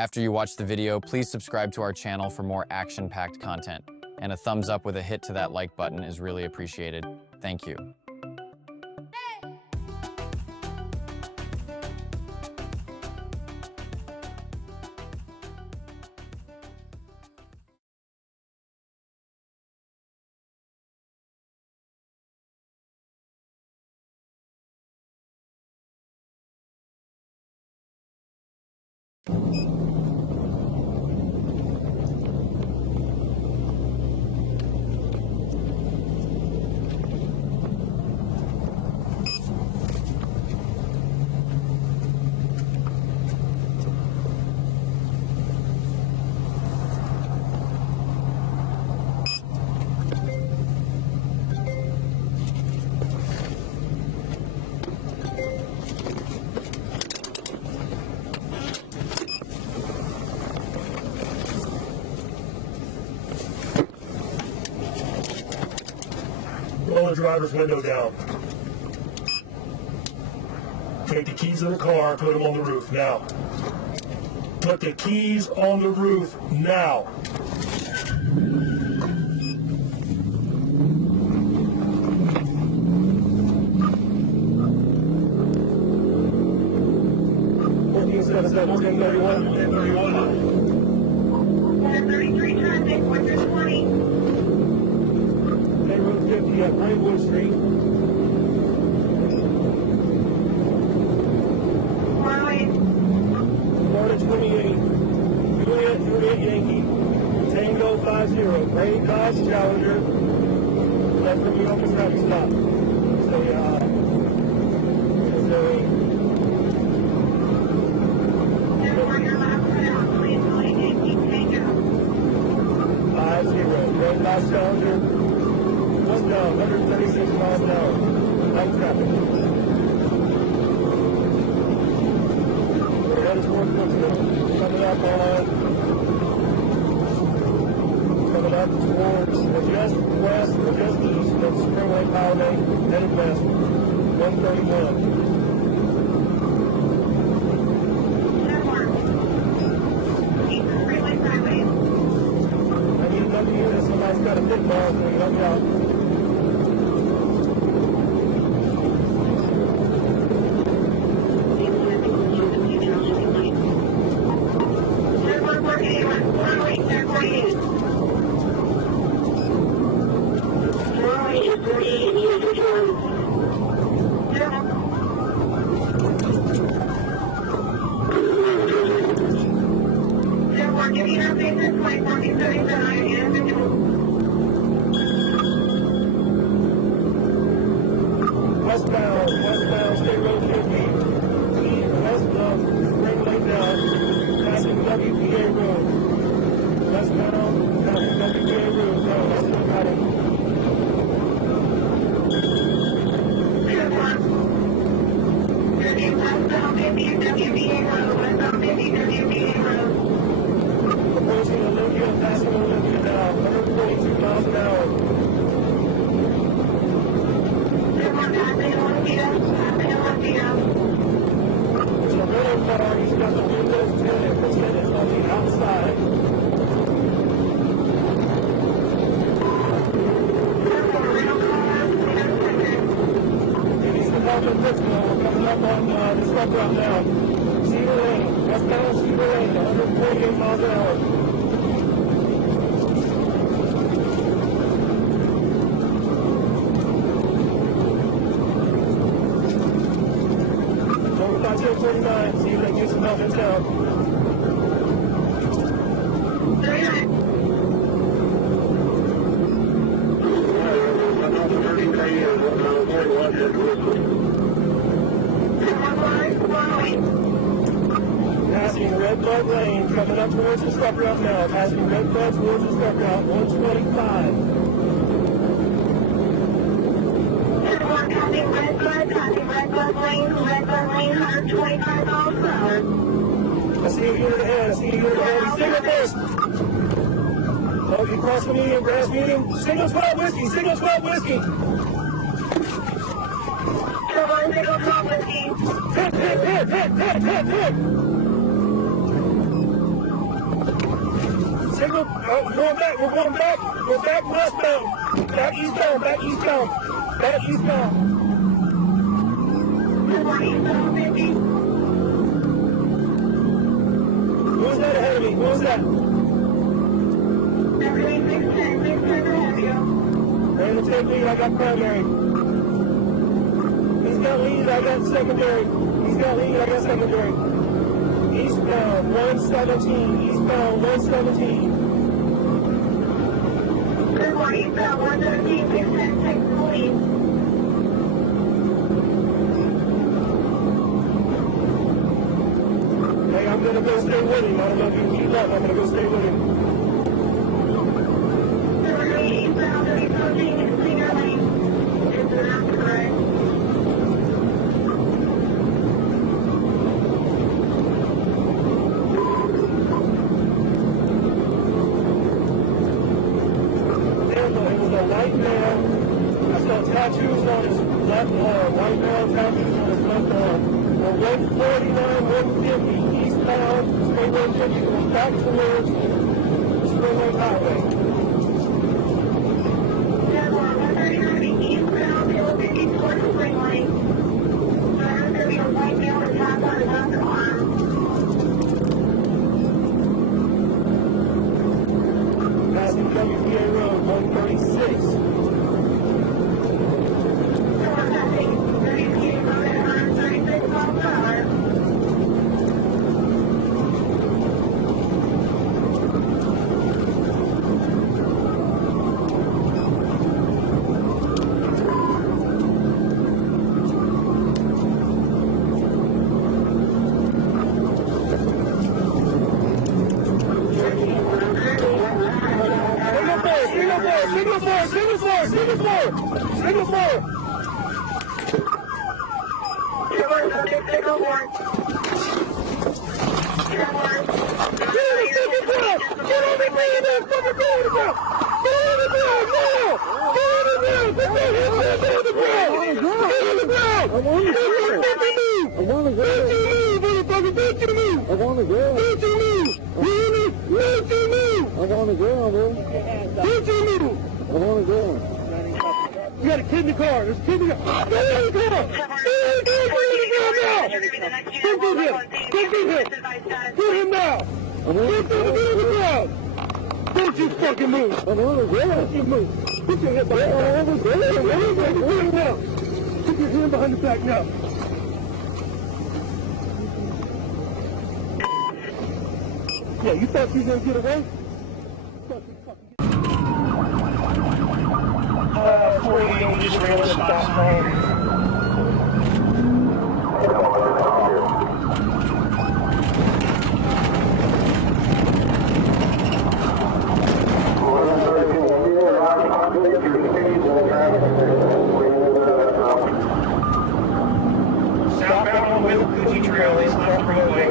After you watch the video, please subscribe to our channel for more action-packed content. And a thumbs up with a hit to that like button is really appreciated. Thank you. Roll the driver's window down. Take the keys of the car, put them on the roof now. Put the keys on the roof now. At Rainwood Street. Florida 28. Juliet Yankee. Tango 50. Ray Dodge Challenger. That's from the office traffic stop. So yeah. Ray Dodge Challenger. What's down, 136 miles an hour. Light traffic. That is North Brooksville. Coming up towards just west, or just east of Spring Lake Highway, headed west, 131. I need another unit. Somebody's got a big ball, so you help me out. Westbound, State Road 50, west of Spring Lake down, passing WPA Road. Westbound, passing WPA Road, no, that's not got it. Approaching Olympia, passing Olympia now, 142 miles an hour. There's a little car, he's got the windows tinted, on the outside. He's the Delta Bristol, we're coming up on the stop route now. Cedar Lane, westbound Cedar Lane, 148 miles an hour. See if they can get some help in town. Passing Red Bud Lane, coming up towards the stop route now. Passing Red Bud towards the stop route, 125. Red Bud Lane, 125 miles per hour. I see you here ahead, Signal first. Oh, you cross the medium, grass medium. Signal spot whiskey. Signal 12 whiskey. Hit. Oh, going back. We're going back. We're back westbound. Back eastbound. Back eastbound. Back eastbound. Who was that ahead of me? Who was that? They're going to take lead. I got primary. He's got lead. I got secondary. He's got lead. I got secondary. Eastbound 117. Eastbound 117. Good morning, eastbound 117. 610, take the lead. Hey, I'm going to go stay with him. I don't know if you can keep up. I'm going to go stay with him. Eastbound 314, exceed your lane. It's not correct. White male. I saw tattoos on his left arm. White male tattoos on his left arm. On 149, 150, eastbound, State 150, going back towards Springway Highway. 139 eastbound, 250 towards Springway. There's going to be a white male with tats on his left arm. Passing WPA Road, 136. Single four! You got a kid in the car. There's a kid in the car. Get in the car. Get in the car now. Get him now. Get in the crowd. Don't you fucking move. Don't you move. Put your head behind the back. Put him now. Put your hand behind the back now. Yeah, you thought you were going to get away? FOIA, we just ran a stop sign. Southbound on Wheel Coochie Trail, it's not Broadway.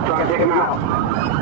Try to take him out.